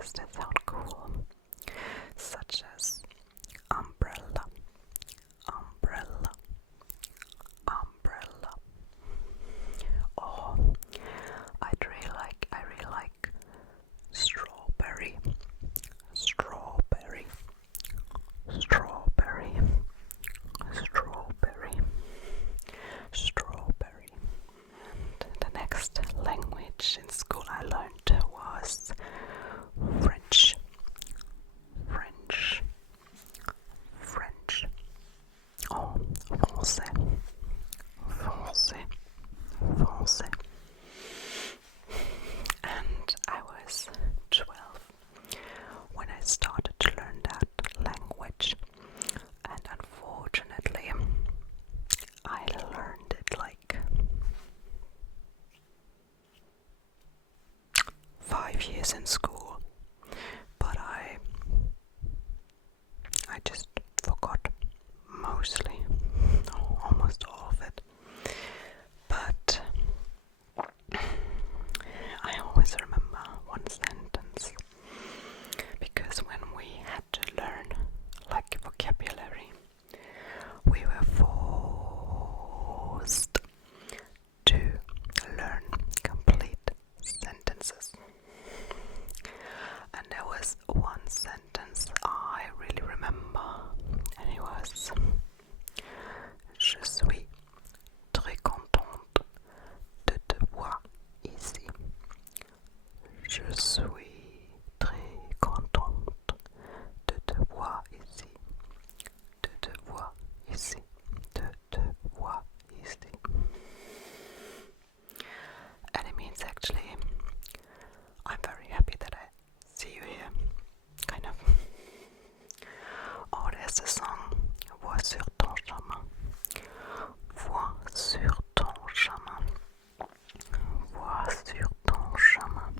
because they sound cool, such as umbrella, umbrella, umbrella. Or I really like strawberry, strawberry, strawberry, strawberry, strawberry. And the next language in school I learned was French, French, French. Oh, français, français, français. And I was 12 when I started to learn that language, and unfortunately I learned it like 5 years in school, but I just forgot mostly, almost all of it. But I always remember one sentence, because when we had to learn like vocabulary, we were forced to learn complete sentences. And there was one sentence I really remember, and it was: Je suis très contente de te voir ici. Je suis très contente de te voir ici. De te voir ici. De te voir ici. And it means actually, I'm very happy that I see you here. Kind of. Or there's a song, Vois sur ton chemin. Vois sur ton chemin. Vois sur ton chemin.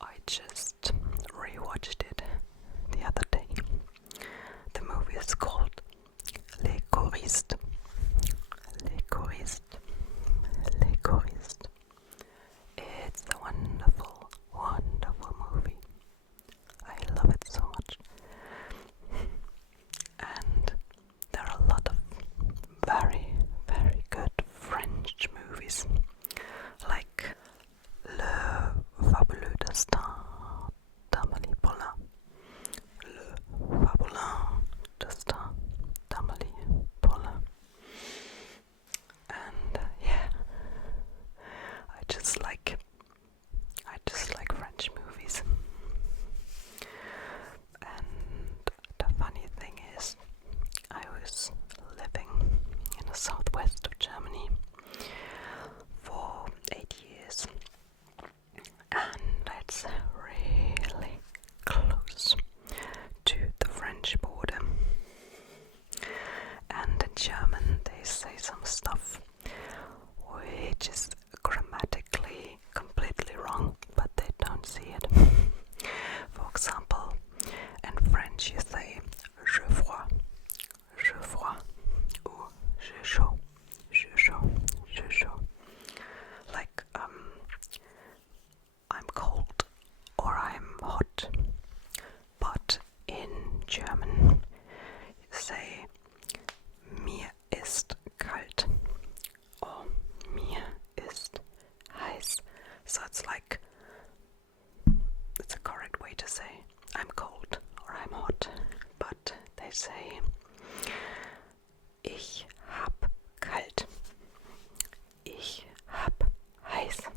I just rewatched it the other day. The movie is called Les Choristes. Les Choristes. Les Choristes. It's a wonderful, wonderful movie. I love it so much. And there are a lot of very, very good French movies, like Le Fabuleux Destin d'Amélie Poulain. Le Fabuleux Destin d'Amélie Poulain. And yeah, I just like French movies. And the funny thing is, I was living in the southwest of Germany for 8 years, and it's really close to the French border. And in German they say some stuff which is grammatically completely wrong, but they don't see it. For example, in French you say je froid, or j'ai chaud, j'ai chaud. Like I'm cold or I'm hot. But in German you say mir ist kalt or mir ist heiß. So it's like, it's a correct way to say I'm cold or I'm hot, but they say ich hab kalt, ich hab heiß.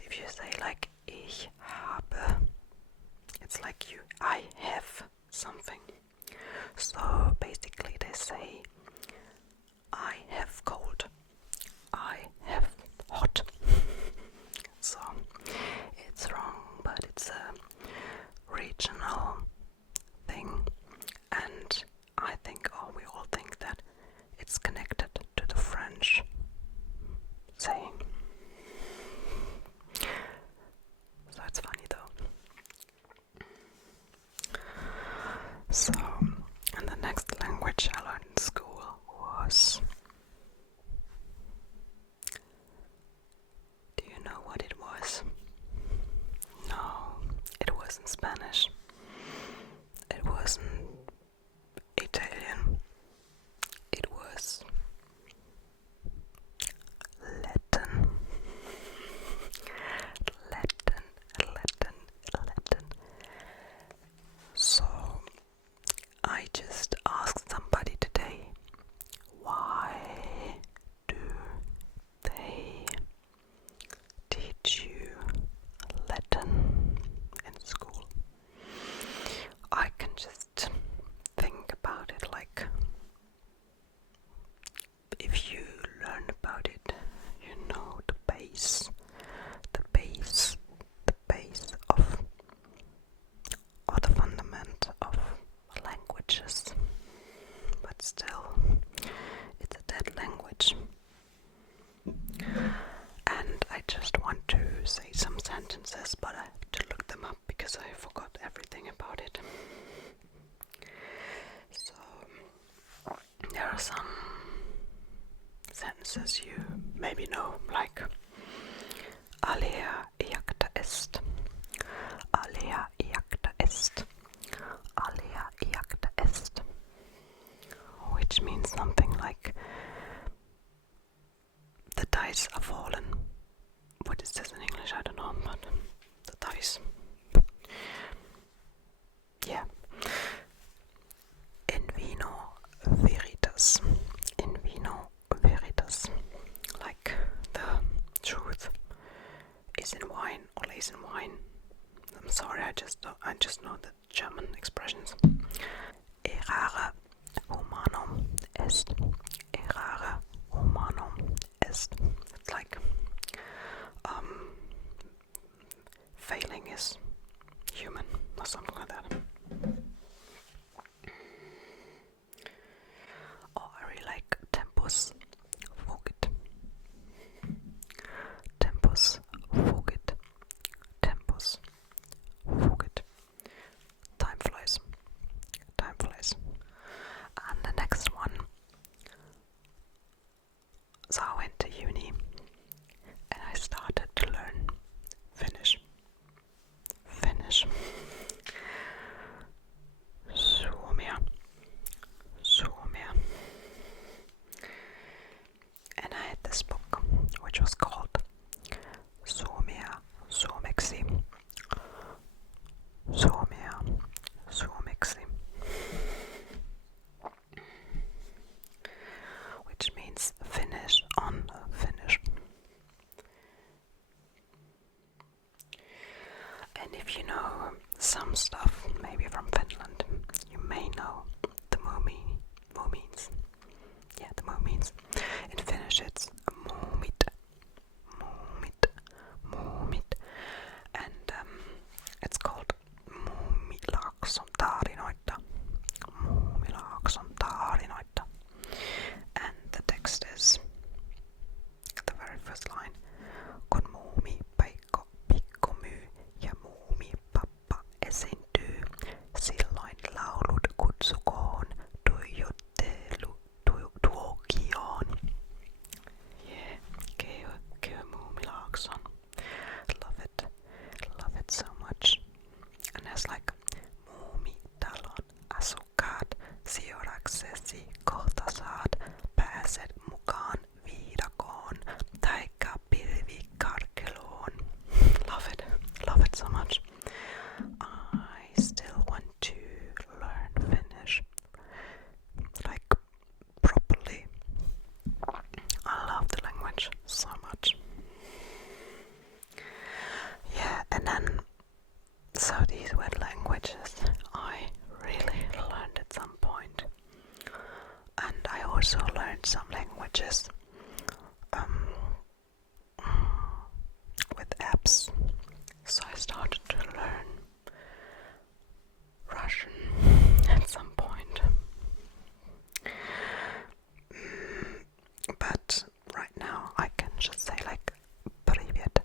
If you say like ich habe, it's like I have something. So basically they say I have cold, I have hot. So it's wrong, but it's a regional thing, and I think, we all think that it's connected to the French saying. So it's funny though. So, and the next language I learned in school was... Do you know what it was? No, wasn't Spanish. It wasn't Italian. It was Latin. So I just asked somebody today, why do they teach you Latin in school? I can just think about it like, if you learn about it, you know the base of, or the fundament of languages, but still, it's a dead language. And I just want to say some sentences, but I have to look them up because I forgot everything about it. So, there are some sentences you maybe know, like Alea iacta est. Alea iacta est. Alea iacta est. Which means something like the dice are fallen. What is this in English? I don't know, but the dice. Yeah. In vino veritas. In vino veritas. Like the truth is in wine or lays in wine. I'm sorry, I just know the German expressions. Errare humanum est. Errare humanum est. It's like failing is human or something like that. Oh, I really like tempus fugit. Tempus fugit. Tempus fugit. Time flies. Time flies. And the next one. So I went to uni and I started to learn Finnish. Suomea. And I had this book which was called Suomea suomeksi. Suomea suomeksi. Which means Finnish on Finnish. And if you know some stuff, maybe from Finland, you may know the muumins. Yeah, the muumins. In Finnish it's muumit. And it's called Muumilaakson tarinoita. Muumilaakson tarinoita. And the text is the very first line. Kun muumipeikko pikku myy ja muumipappa esiintyy, silloin laulut kutsukoon tuijottelu tuokioon. Yeah, käy Muumilaakson. Love it so much. And there's like Muumitalon asukkaat, sijoraksesi kohta saat, pääset mukaan viidakoon, taikka pilvikarkeloon. Love it so much. I still want to learn Finnish, like properly. I love the language so much. Yeah, and then so these word languages I really learned at some point. And I also learned some languages with apps. So I started to learn Russian at some point. But right now I can just say like привет,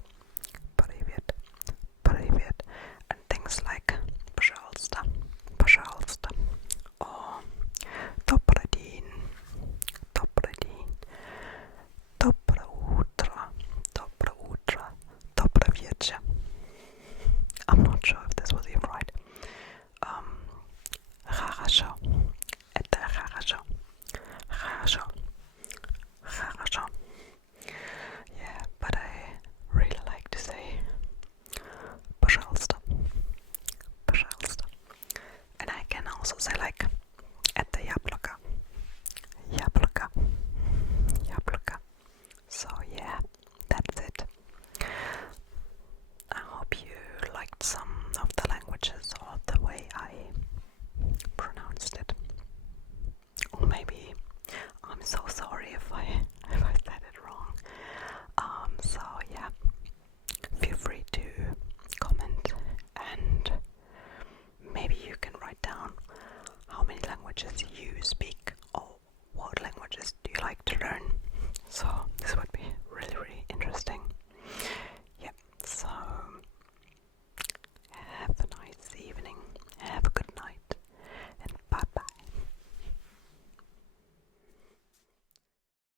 and things like пожалуйста, or добрый день, also say like että jablaka, jablaka, jablaka. So yeah, that's it. I hope you liked some of the languages or the way I pronounced it. Or maybe I'm so sorry if I said it wrong. So yeah, feel free to comment, and maybe you can write down how many languages